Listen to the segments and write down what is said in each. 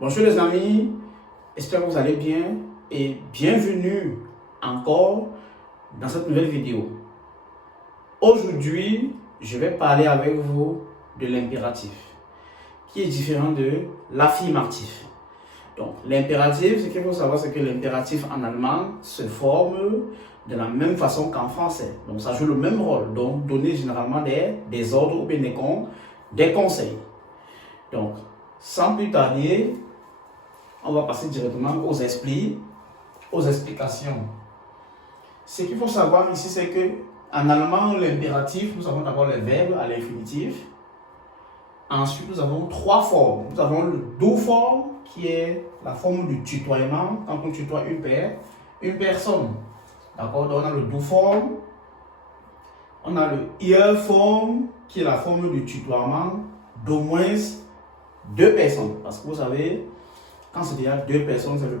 Bonjour les amis, j'espère que vous allez bien et bienvenue encore dans cette nouvelle vidéo. Aujourd'hui, je vais parler avec vous de l'impératif qui est différent de l'affirmatif. Donc l'impératif, ce qu'il faut savoir, c'est que l'impératif en allemand se forme de la même façon qu'en français. Donc ça joue le même rôle, donc donner généralement des ordres ou bien des conseils. Donc sans plus tarder, on va passer directement aux explications. Ce qu'il faut savoir ici, c'est que en allemand, l'impératif, nous avons d'abord les verbes à l'infinitif. Ensuite, nous avons trois formes. Nous avons le Du-forme, qui est la forme du tutoiement, quand on tutoie une personne. D'accord? Donc, on a le Du-forme. On a le Ihr-forme, qui est la forme du tutoiement d'au moins deux personnes. Parce que vous savez, quand c'est déjà deux personnes, c'est le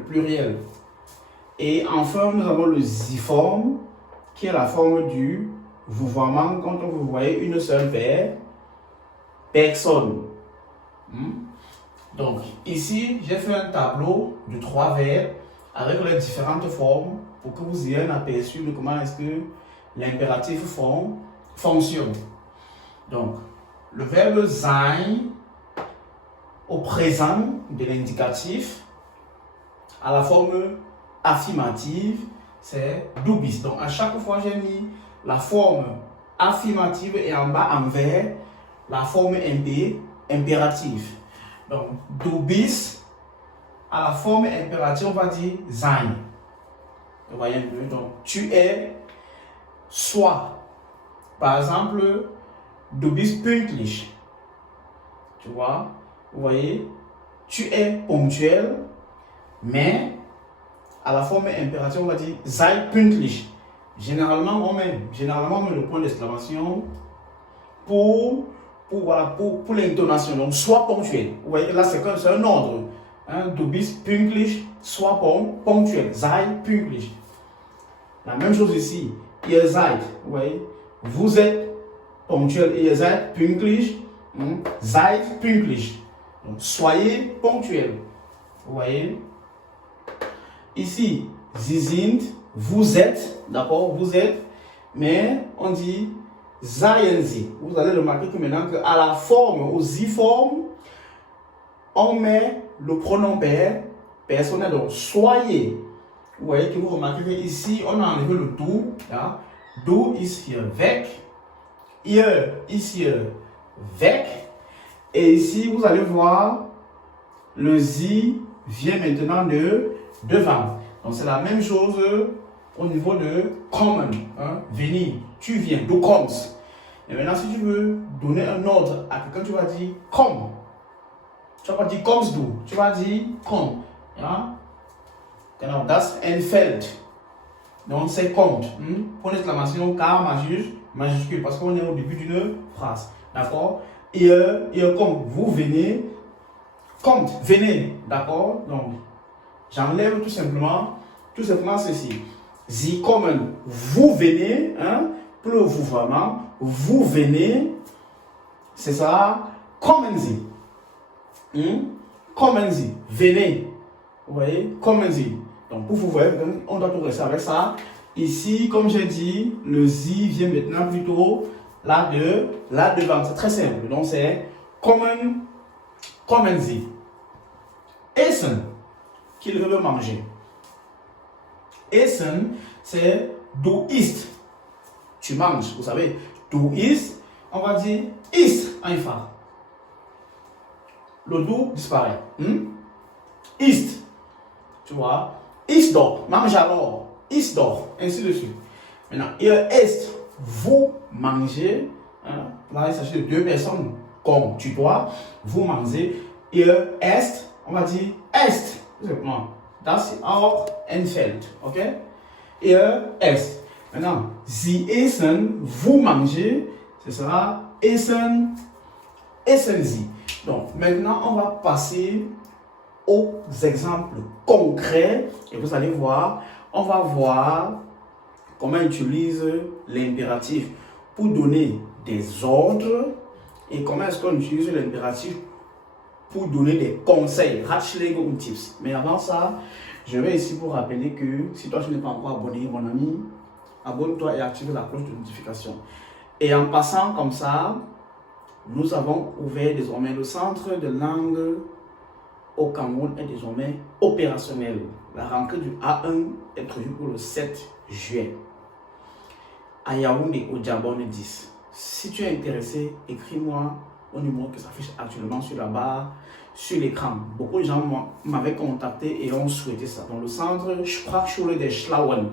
pluriel. Et enfin, nous avons le Sie-forme, qui est la forme du vouvoiement quand vous voyez une seule personne. Donc, ici, j'ai fait un tableau de trois verbes avec les différentes formes pour que vous ayez un aperçu de comment est-ce que l'impératif fonctionne. Donc, le verbe sein au présent de l'indicatif à la forme affirmative, c'est du bist. Donc, à chaque fois, j'ai mis la forme affirmative et en bas, en vert, la forme impérative. Donc, du bist, à la forme impérative, on va dire sein. Vous voyez un peu? Donc, tu es, sois. Par exemple, du bist pünktlich. Tu vois? Vous voyez? Tu es ponctuel, mais à la forme impérative, on va dire sei pünktlich. Généralement, on met le point d'exclamation pour l'intonation. Donc, sois ponctuel. Vous voyez, là, c'est un ordre. Du bist pünktlich, sois ponctuel. Sei pünktlich. La même chose ici. Ihr seid. Vous voyez, vous êtes ponctuel. Ihr seid pünktlich. Seid pünktlich. Donc, soyez ponctuel. Vous voyez? Ici, Sie sind, vous êtes, d'accord, vous êtes, mais on dit seien Sie. Vous allez remarquer que maintenant, à la forme, aux Sie-formes, on met le pronom personnel, donc soyez. Vous voyez que vous remarquez qu'ici, on a enlevé le du. Ja? Du ist hier weg, ihr ist hier weg. Et ici, vous allez voir, le Sie vient maintenant devant. Donc, c'est la même chose au niveau de kommen. Venir, tu viens, du kommst. Et maintenant, si tu veux donner un ordre à quelqu'un, tu vas dire komm. Tu vas pas dire kommst du, tu vas dire komm. Ja? Genau, das entfällt. Donc, c'est kommt. Point d'exclamation, K majuscule, parce qu'on est au début d'une phrase. D'accord? Et comme vous venez, kommt, venez. D'accord? Donc, j'enlève tout simplement ceci. Sie kommen, vous venez, pour le vouvoiement, vous venez, c'est ça, kommen Sie. Kommen Sie, venez. Vous voyez, kommen Sie. Donc, pour vous voir, on doit tout rester avec ça. Ici, comme j'ai dit, le Sie vient maintenant plutôt là devant. C'est très simple. Donc, c'est kommen Sie. Essen, qu'il veut manger. Essen, c'est du isst. Tu manges, vous savez. Du isst, on va dire isst einfach. Le du disparaît. Isst, tu vois. Isst doch, mange alors. Isst doch, ainsi de suite. Maintenant, ihr esst, vous mangez. Là, il s'agit de deux personnes comme tu dois. Vous mangez. Ihr esst, on va dire esst. Tout simplement. Das auch entfällt. Ok? Ihr esst. Maintenant, Sie essen, vous mangez. Ce sera essen, essen Sie. Donc, maintenant, on va passer aux exemples concrets. Et vous allez voir, on va voir comment on utilise l'impératif pour donner des ordres et comment est-ce qu'on utilise l'impératif pour donner des conseils, Ratschläge und Tipps. Mais avant ça, je vais ici pour rappeler que si toi tu n'es pas encore abonné, mon ami, abonne-toi et active la cloche de notification. Et en passant comme ça, nous avons ouvert désormais le centre de langue au Cameroun est désormais opérationnel. La rentrée du A1 est prévue pour le 7 juillet. À Yaoundé, au Djabon 10. Si tu es intéressé, écris-moi au numéro qui s'affiche actuellement sur la barre, sur l'écran. Beaucoup de gens m'avaient contacté et ont souhaité ça. Donc le centre Sprachschule des Schlauen,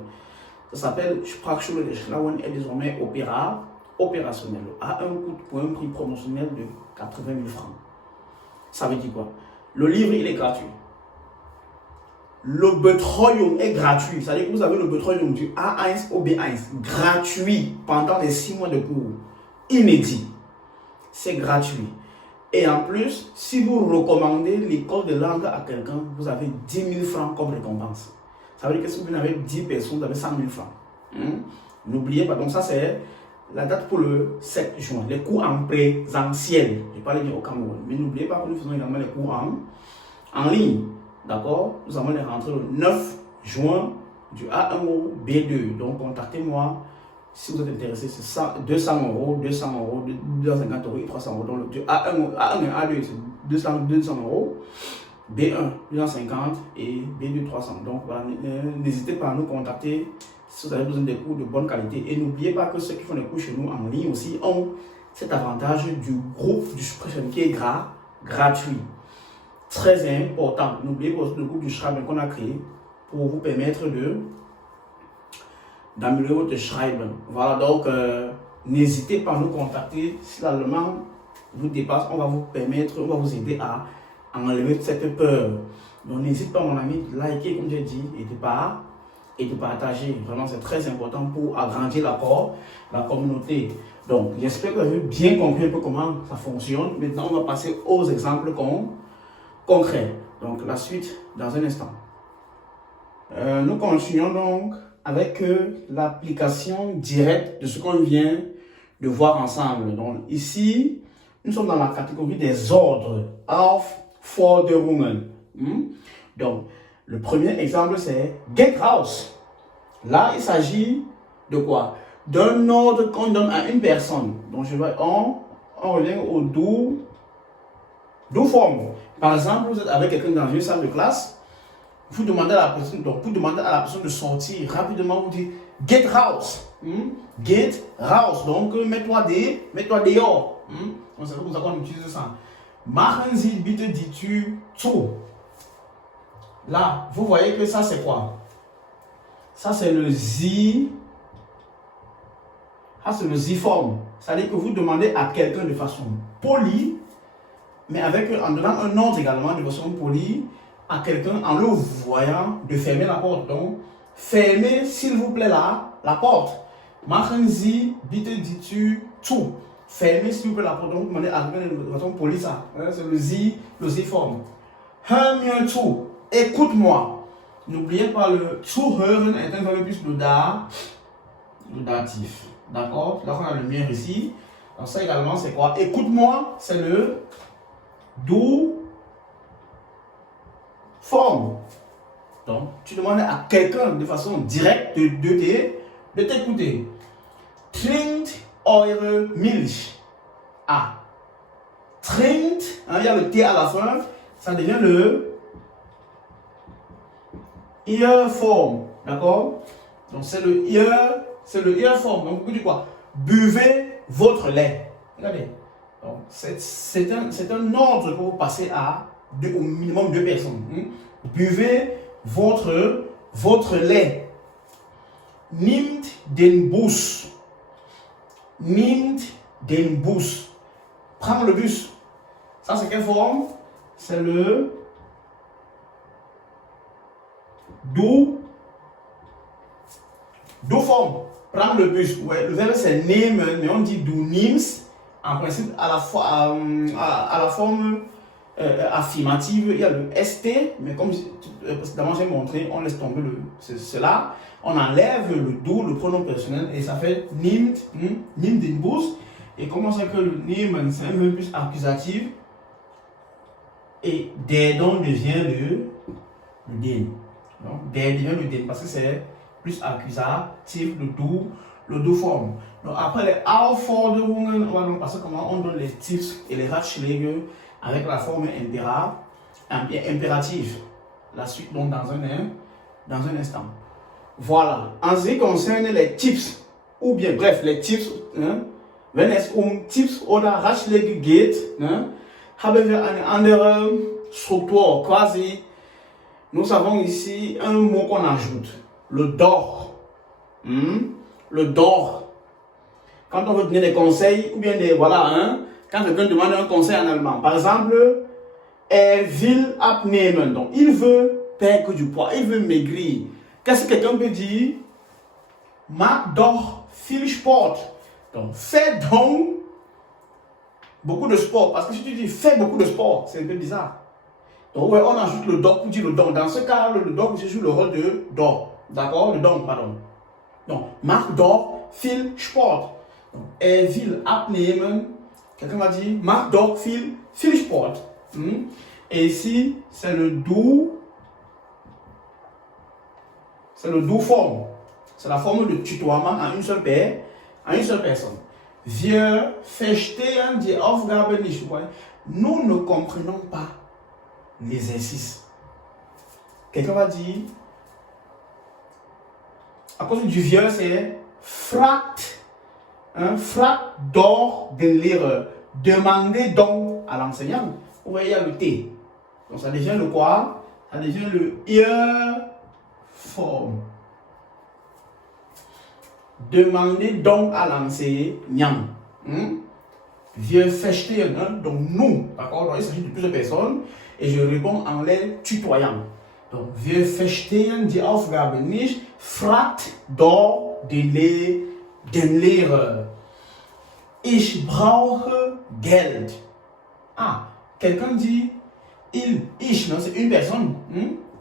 ça s'appelle Sprachschule des Schlauen, est désormais opérationnel. A1 coûte pour un prix promotionnel de 80 000 francs. Ça veut dire quoi? Le livre, il est gratuit. Le Betreuung est gratuit. C'est-à-dire que vous avez le Betreuung du A1 au B1 gratuit pendant les 6 mois de cours. Inédit. C'est gratuit. Et en plus, si vous recommandez l'école de langue à quelqu'un, vous avez 10 000 francs comme récompense. Ça veut dire que si vous avez 10 personnes, vous avez 100 000 francs. N'oubliez pas. Donc ça, c'est la date pour le 7 juin. Les cours en présentiel. Je parle bien au Cameroun. Mais n'oubliez pas que nous faisons également les cours en ligne. D'accord? Nous avons les rentrées le 9 juin du A1 au B2. Donc contactez-moi si vous êtes intéressé. C'est 200 euros, 250 euros et 300 euros. Donc du A1 et A2, c'est 200 euros. B1, 250 et B2, 300. Donc voilà, n'hésitez pas à nous contacter si vous avez besoin des cours de bonne qualité. Et n'oubliez pas que ceux qui font les cours chez nous en ligne aussi ont cet avantage du groupe du Sprechen qui est gratuit. Très important. N'oubliez pas aussi le groupe du Schreiben qu'on a créé pour vous permettre d'améliorer votre Schreiben. Voilà, donc n'hésitez pas à nous contacter. Si l'allemand vous dépasse, on va vous aider à enlever cette peur. Donc n'hésite pas, mon ami, de liker comme j'ai dit et de partager. Vraiment, c'est très important pour agrandir la communauté. Donc, j'espère que vous avez bien compris un peu comment ça fonctionne. Maintenant, on va passer aux exemples concrets. Donc, la suite dans un instant. Nous continuons donc avec l'application directe de ce qu'on vient de voir ensemble. Donc, ici, nous sommes dans la catégorie des ordres. Aufforderungen. Donc, le premier exemple, c'est Get Raus. Là, il s'agit de quoi? D'un ordre qu'on donne à une personne. Donc, on revient au do forme. Par exemple, vous êtes avec quelqu'un dans une salle de classe, vous demandez à la personne de sortir rapidement, vous dites Get Raus. Get Raus. Donc, mets-toi dehors. Donc, c'est comme ça qu'on utilise ça. Machen Sie bitte die Tür zu. Là, vous voyez que ça, c'est quoi? Ça, c'est le Sie. Ça, c'est le Sie-forme. C'est-à-dire que vous demandez à quelqu'un de façon polie, mais en donnant un ordre également de façon polie à quelqu'un en le voyant de fermer la porte. Donc, fermez, s'il vous plaît, la porte. Machen Sie bitte die Tür zu. Fermez, s'il vous plaît, la porte. Donc, vous demandez à quelqu'un de façon polie ça. C'est le Sie-forme. Hör mir zu. Écoute-moi. N'oubliez pas, le zuhören est un verbe plus le datif. D'accord? Là, on a le mien ici. Donc, ça également, c'est quoi? Écoute-moi, c'est le du forme. Donc, tu demandes à quelqu'un de façon directe de t'écouter. Trinkt eure Milch. Ah. Trinkt, il y a le T à la fin, ça devient le ear form, d'accord? Donc c'est le ear form. Donc vous dites quoi? Buvez votre lait. Regardez. Donc c'est un ordre que vous passez au minimum 2 personnes. Buvez votre lait. Nimmt den Bus. Nimmt den Bus. Prends le bus. Ça c'est quelle forme? C'est le do forme. Prendre le bus. Ouais, le verbe c'est nehmen, mais on dit du nimmst. En principe, à la forme affirmative, il y a le ST, mais comme précédemment j'ai montré, on laisse tomber cela. On enlève le do, le pronom personnel, et ça fait nimmt den Bus. Et comment c'est que le nehmen, c'est un verbe plus accusatif. Et der donc devient le den. Donc, der devient le den parce que c'est plus accusatif, le do forme. Donc, après les Aufforderungen, on va donc passer comment on donne les tips et les Ratschläge avec la forme impérative. La suite donc dans un instant. Voilà. En ce qui concerne les tips, ou bien bref, les tips, wenn es Tipps oder Ratschläge geht, haben wir eine andere Struktur. Quasi, nous avons ici un mot qu'on ajoute, le doch. Le doch. Quand on veut donner des conseils, ou bien quand quelqu'un demande un conseil en allemand, par exemple, will abnehmen, donc il veut perdre du poids, il veut maigrir. Qu'est-ce que quelqu'un peut dire? Mach doch viel Sport. Donc, fais donc beaucoup de sport. Parce que si tu dis fais beaucoup de sport, c'est un peu bizarre. Donc, ouais, on ajoute le doch pour dire le don. Dans ce cas, le doch joue le rôle de do. D'accord? Le don, pardon. Donc, mach doch viel Sport. Donc, will abnehmen. Quelqu'un va dire mach doch viel Sport. Et ici, c'est le do. C'est le do forme. C'est la forme de tutoiement à une seule personne. Wir verstehen die Aufgabe nicht. Nous ne comprenons pas l'exercice. Quelqu'un va dire, à cause du vieux, c'est fragt doch den Lehrer. Demandez donc à l'enseignant. Vous voyez, il y a le T. Donc ça devient le quoi? Ça devient le ihr forme. Demandez donc à l'enseignant. Wir verstehen, donc nous, d'accord? Donc il s'agit de plusieurs personnes et je réponds en les tutoyant. Donc, wir verstehen die Aufgabe nicht, fragt doch den Lehrer. Ich brauche Geld. Ah, quelqu'un dit ich, non, c'est une personne.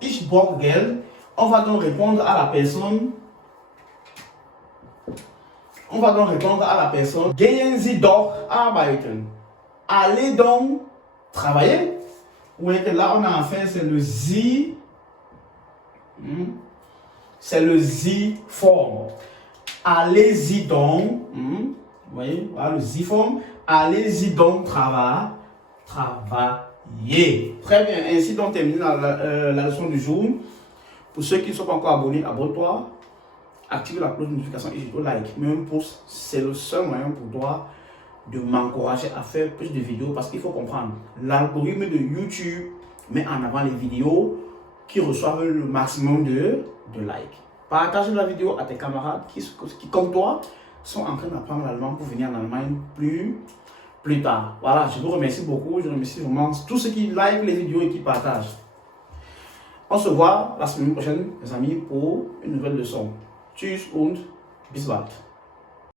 Ich brauche Geld. On va donc répondre à la personne. Gehen Sie doch arbeiten. Allez donc travailler. Vous voyez que là, on a enfin, c'est le Sie. C'est le Sie forme. Allez-y donc. Vous voyez, voilà le Sie forme. Allez-y donc travailler. Très bien. Ainsi donc termine la leçon du jour. Pour ceux qui ne sont pas encore abonnés, abonne-toi. Active la cloche de notification et je like. Même pouce, c'est le seul moyen pour toi de m'encourager à faire plus de vidéos parce qu'il faut comprendre. L'algorithme de YouTube met en avant les vidéos qui reçoivent le maximum de likes. Partage la vidéo à tes camarades qui, comme toi, sont en train d'apprendre l'allemand pour venir en Allemagne plus tard. Voilà, je vous remercie beaucoup. Je remercie vraiment tous ceux qui like les vidéos et qui partagent. On se voit la semaine prochaine, les amis, pour une nouvelle leçon. Tschüss und bis bald.